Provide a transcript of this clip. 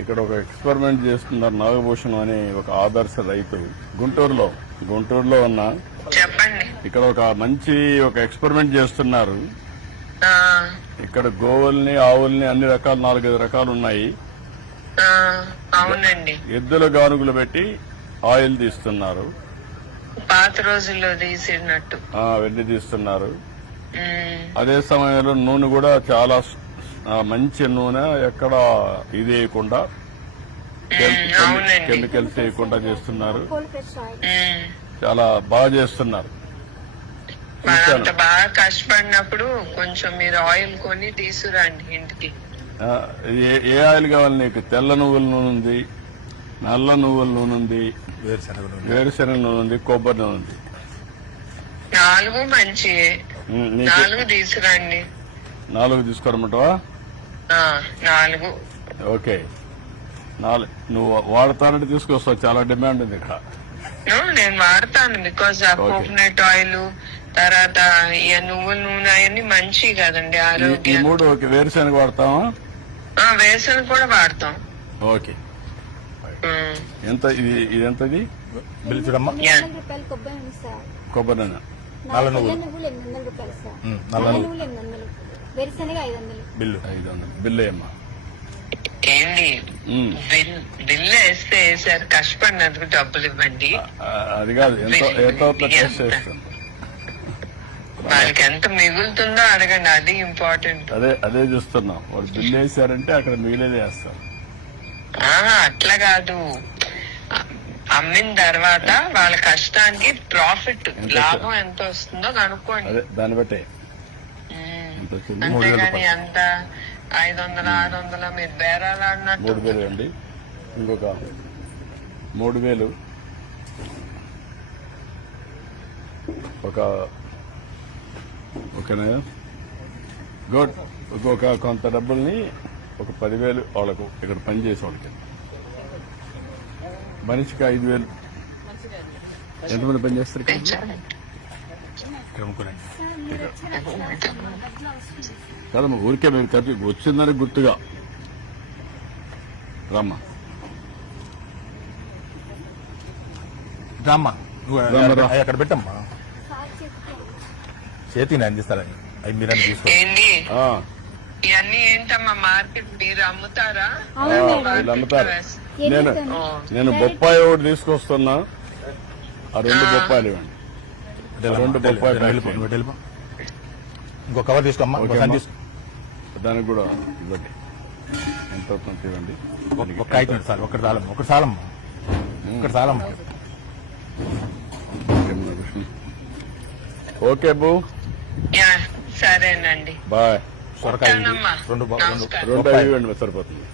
ఇక్కడ ఒక ఎక్స్పెరిమెంట్ చేస్తున్నారు నాగభూషణం అనే ఒక ఆదర్శ రైతు గుంటూరులో ఉన్న చెప్పండి. ఇక్కడ ఒక ఎక్స్పెరిమెంట్ చేస్తున్నారు. ఆ, ఇక్కడ గోవుల్ని ఆవుల్ని అన్ని రకాలు 4-5 రకాలు ఉన్నాయి. ఆ, అవునండి. ఎద్దుల గానుగులు పెట్టి ఆయిల్ తీస్తున్నారు. పాత రోజుల్లో తీసినట్టు వెండి తీస్తున్నారు. ఉమ్, అదే సమయంలో నూనె కూడా చాలా మంచి నూనె, ఎక్కడ ఇది వేయకుండా అవునండి. కెమికల్స్ వేయకుండా చేస్తున్నారు. ఉమ్. చాలా బాగా చేస్తున్నారు. మరి అంత బాగా కష్టపడినప్పుడు కొంచెం మీరు ఆయిల్ కొని తీసుకురండి ఇంటికి. ఏ ఆయిల్ కావాలి నీకు? తెల్ల నువ్వుల నూనె ఉంది, నల్ల నువ్వుల నూనె ఉంది, వేరుశనగ నూనె ఉంది, కొబ్బరి నూనె ఉంది. 4 మంచియే. 4 తీసుకురండి. 4 తీసుకోరమంటావా? 4. ఓకే, 4 నువ్వు వాడతానంటే తీసుకొస్తావు. చాలా డిమాండ్ ఉంది ఇక్కడ. నేను వాడతాను. బికాస్ ఆ కోకోనట్ ఆయిల్, తర్వాత ఇక నువ్వుల నూనె అవన్నీ మంచివి కదండి ఈ ఆరోగ్యం. 3 ఓకే. వేరుశనగ వాడతావా? వేసన కూడా వాడతాం. ఓకే. ఎంత ఇది ఎంతది బిల్లు చూడమ్మా? రూపాయలు కొబ్బరి ఉంది సార్. కొబ్బరి నూనె, నల్ల నువ్వులు 800 రూపాయలు సార్. నల్ల నువ్వులు 800, వేరుశనగ 500. బిల్లు 500 బిల్లు అమ్మా. ఏంటి బిల్లు వేస్తే వేసారు, కష్టపడినందుకు డబ్బులు ఇవ్వండి. అది కాదు, ఎంత టేస్ట్ చేస్తాను. వాళ్ళకి ఎంత మిగులుతుందో అడగండి, అది ఇంపార్టెంట్. అదే చూస్తున్నాం. వాడు బిల్లు వేసారంటే అక్కడ మిగిలేది వేస్తారు. అట్లా కాదు, అమ్మిన తర్వాత వాళ్ళ కష్టానికి ప్రాఫిట్, లాభం ఎంత వస్తుందో కనుక్కోండి. అదే దాన్ని బట్టే. అంతేగాని అంత 500, 600 మీరు బేరాలు ఆడినట్టు. 3000 అండి. ఇంకొక 3000 ఓకేనా? గుడ్. ఇంకొక కొంత డబ్బుల్ని ఒక 10,000 వాళ్ళకు ఇక్కడ పనిచేసే వాళ్ళకి, మనిషికి 5,000. ఎంతమంది పనిచేస్తారు ఇక్కడ? కదమ్మా, ఊరికే మేము వచ్చిందని గుర్తుగా రమ్మా. రామ్మా, అక్కడ పెట్టమ్మా. చేతిని అందిస్తారని అవి మీరు తీసుకోండి. ఏంటి ఇవన్నీ ఏంటమ్మా? మార్కెట్ మీరు అమ్ముతారా? వీళ్ళు అమ్ముతారు. నేను బొప్పాయి ఒకటి తీసుకొస్తున్నా. ఆ 2 బొప్పాయిలు ఇవ్వండి. 2 బొప్పాయిలు. ఇంకో కవర్ తీసుకోమ్మా. దానికి కూడా ఇవ్వండి. ఎంత అవుతుంది ఇవ్వండి. ఒక్క ఐదు సార్, ఒకటి చాలమ్మా. ఓకే బూ, సరేనండి. బాయ్. సొరకాయ ఉంటానమ్మా. 2 నమస్కారం. 2 ఇవ్వండి, సరిపోతుంది.